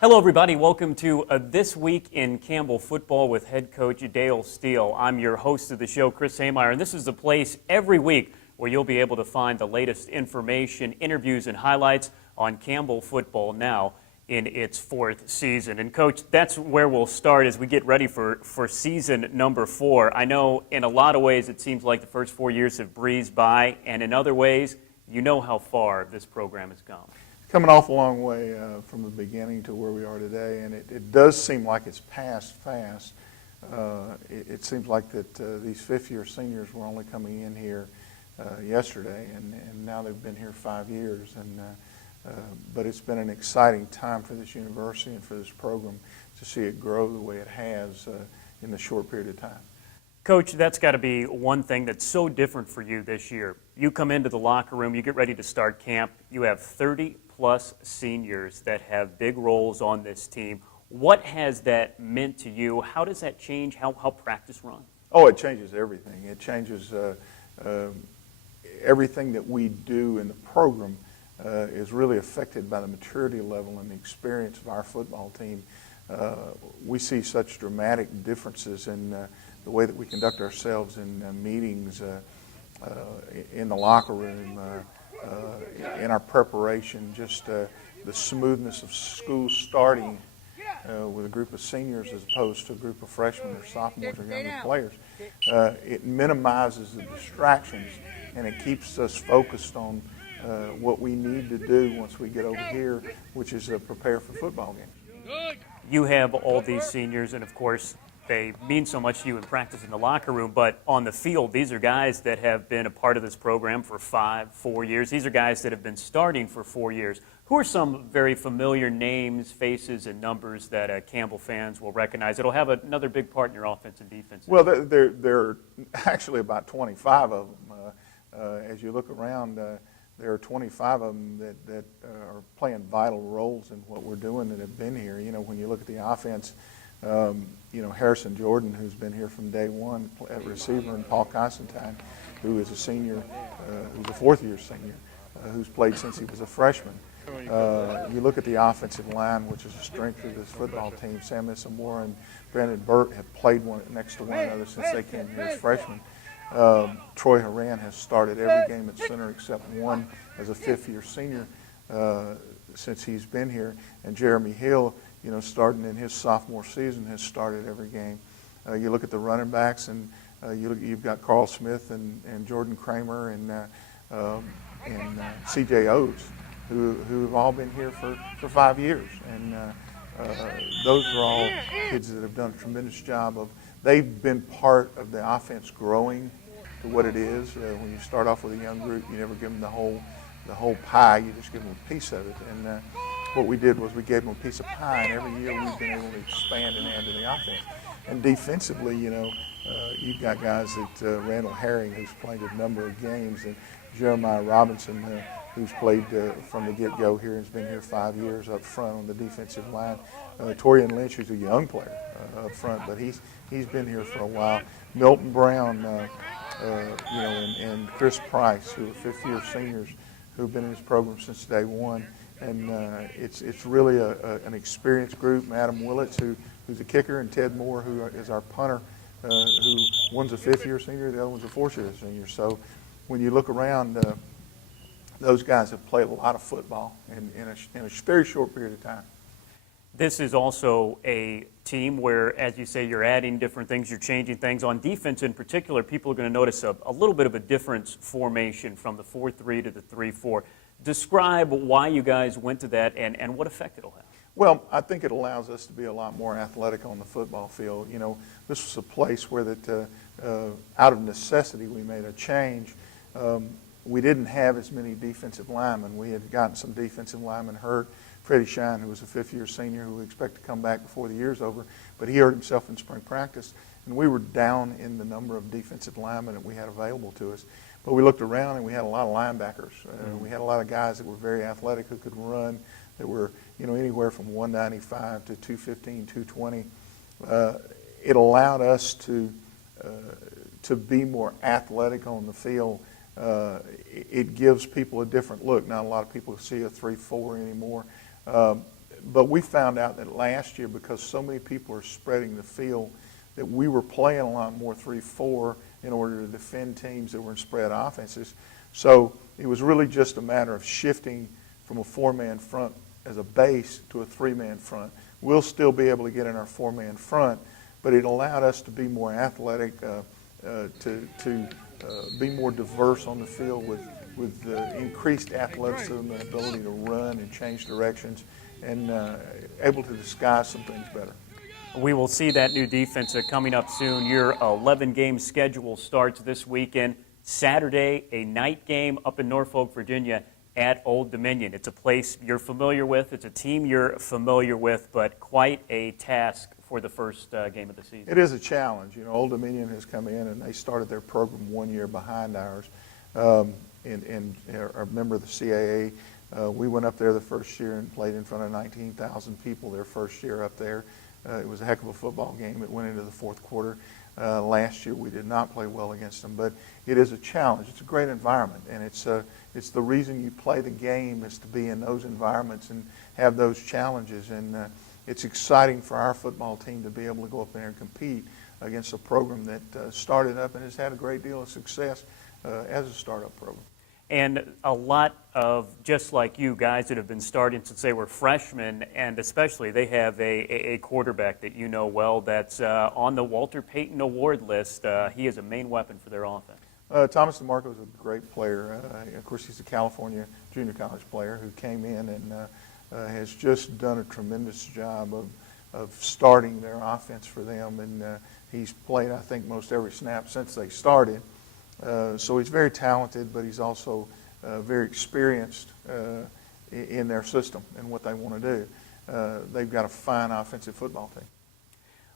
Hello, everybody. Welcome to This Week in Campbell Football with head coach Dale Steele. I'm your host of the show, Chris Haymeyer, and this is the place every week where you'll be able to find the latest information, interviews, and highlights on Campbell football now in its fourth season. And, Coach, that's where we'll start as we get ready for season number 4. I know in a lot of ways it seems like the first 4 years have breezed by, and in other ways, you know how far this program has come. Coming off a long way from the beginning to where we are today, and it does seem like it's passed fast. It seems like that these fifth-year seniors were only coming in here yesterday, and now they've been here 5 years. But it's been an exciting time for this university and for this program to see it grow the way it has in the short period of time. Coach, that's got to be one thing that's so different for you this year. You come into the locker room, you get ready to start camp, you have 30-plus seniors that have big roles on this team. What has that meant to you? How does that change how practice runs? Oh, it changes everything. It changes everything that we do in the program is really affected by the maturity level and the experience of our football team. We see such dramatic differences in the way that we conduct ourselves in meetings, in the locker room, in our preparation, just the smoothness of school starting with a group of seniors as opposed to a group of freshmen or sophomores or younger players. It minimizes the distractions, and it keeps us focused on what we need to do once we get over here, which is prepare for football games. You have all these seniors, and of course, they mean so much to you in practice in the locker room, but on the field, these are guys that have been a part of this program for 4 years. These are guys that have been starting for 4 years. Who are some very familiar names, faces, and numbers that Campbell fans will recognize? It'll have another big part in your offense and defense. Well, there are actually about 25 of them. As you look around, there are 25 of them that are playing vital roles in what we're doing that have been here. You know, when you look at the offense, Harrison Jordan, who's been here from day one at receiver, and Paul Constantine, who is a senior, who's a fourth-year senior, who's played since he was a freshman. You look at the offensive line, which is a strength of this football team. Sam Issamora and Brandon Burt have played next to one another since they came here as freshmen. Troy Horan has started every game at center except one as a fifth-year senior since he's been here. And Jeremy Hill, starting in his sophomore season, has started every game. You look at the running backs, and you've got Carl Smith and Jordan Kramer and C.J. Oates, who have all been here for 5 years. And those are all kids that have done a tremendous job of. They've been part of the offense growing to what it is. When you start off with a young group, you never give them the whole pie. You just give them a piece of it. And what we did was we gave them a piece of pie, and every year we've been able to expand and add to the offense. And defensively, you've got guys that Randall Herring, who's played a number of games, and Jeremiah Robinson, who's played from the get-go here and has been here 5 years up front on the defensive line. Torian Lynch, who's a young player up front, but he's been here for a while. Milton Brown, and Chris Price, who are fifth-year seniors who've been in this program since day one. And it's really an experienced group. Adam Willits, who's a kicker, and Ted Moore, who is our punter, who one's a fifth-year senior, the other one's a fourth-year senior. So when you look around, those guys have played a lot of football in a very short period of time. This is also a team where, as you say, you're adding different things, you're changing things. On defense in particular, people are going to notice a little bit of a difference formation from the 4-3 to the 3-4. Describe why you guys went to that and what effect it'll have. Well, I think it allows us to be a lot more athletic on the football field. This was a place where out of necessity, we made a change. We didn't have as many defensive linemen. We had gotten some defensive linemen hurt. Freddie Shine, who was a fifth-year senior, who we expect to come back before the year's over, but he hurt himself in spring practice, and we were down in the number of defensive linemen that we had available to us. But we looked around, and we had a lot of linebackers. We had a lot of guys that were very athletic, who could run, that were anywhere from 195 to 215, 220. It allowed us to be more athletic on the field. It gives people a different look. Not a lot of people see a 3-4 anymore. But we found out that last year, because so many people are spreading the field, that we were playing a lot more 3-4 in order to defend teams that were in spread offenses. So it was really just a matter of shifting from a 4-man front as a base to a 3-man front. We'll still be able to get in our 4-man front, but it allowed us to be more athletic, to be more diverse on the field with increased athleticism and ability to run and change directions, and able to disguise some things better. We will see that new defense coming up soon. Your 11-game schedule starts this weekend. Saturday, a night game up in Norfolk, Virginia at Old Dominion. It's a place you're familiar with. It's a team you're familiar with, but quite a task for the first game of the season. It is a challenge. You know, Old Dominion has come in and they started their program 1 year behind ours. And I remember the CAA. We went up there the first year and played in front of 19,000 people their first year up there. It was a heck of a football game. It went into the fourth quarter. Last year we did not play well against them, but it is a challenge. It's a great environment, and it's the reason you play the game is to be in those environments and have those challenges. And it's exciting for our football team to be able to go up there and compete against a program that started up and has had a great deal of success as a startup program. And a lot of, just like you, guys that have been starting since they were freshmen, and especially they have a quarterback that you know well that's on the Walter Payton Award list. He is a main weapon for their offense. Thomas DeMarco is a great player. Of course, he's a California junior college player who came in and has just done a tremendous job of starting their offense for them. And he's played, I think, most every snap since they started. So he's very talented, but he's also very experienced in their system and what they want to do. They've got a fine offensive football team.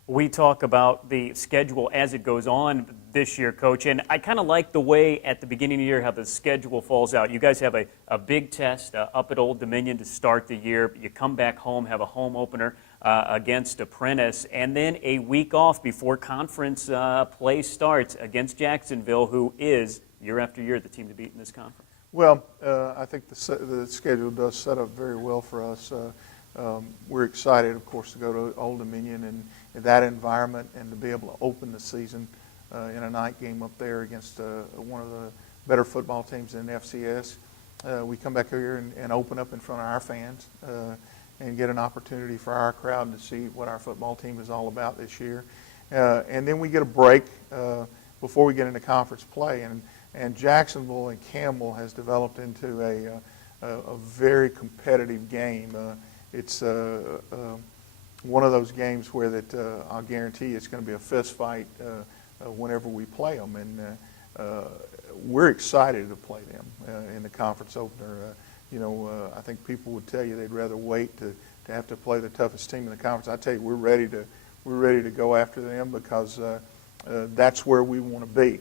We talk about the schedule as it goes on this year, Coach, and I kind of like the way at the beginning of the year how the schedule falls out. You guys have a big test up at Old Dominion to start the year. You come back home, have a home opener against Apprentice, and then a week off before conference play starts against Jacksonville, who is, year after year, the team to beat in this conference. Well, I think the schedule does set up very well for us. We're excited, of course, to go to Old Dominion and in that environment and to be able to open the season in a night game up there against one of the better football teams in FCS. We come back here and open up in front of our fans and get an opportunity for our crowd to see what our football team is all about this year. And then we get a break before we get into conference play. And Jacksonville and Campbell has developed into a very competitive game. It's one of those games where that I'll guarantee it's going to be a fist fight whenever we play them, and we're excited to play them in the conference opener. I think people would tell you they'd rather wait to have to play the toughest team in the conference. I tell you, we're ready to go after them because that's where we want to be.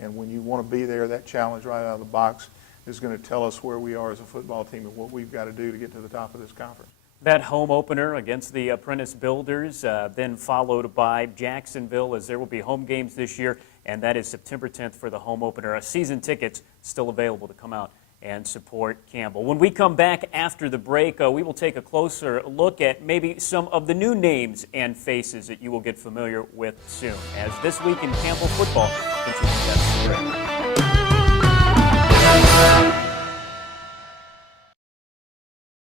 And when you want to be there, that challenge right out of the box is going to tell us where we are as a football team and what we've got to do to get to the top of this conference. That home opener against the Apprentice Builders, then followed by Jacksonville, as there will be home games this year, and that is September 10th for the home opener. Season tickets still available to come out and support Campbell. When we come back after the break, we will take a closer look at maybe some of the new names and faces that you will get familiar with soon, as This Week in Campbell Football continues.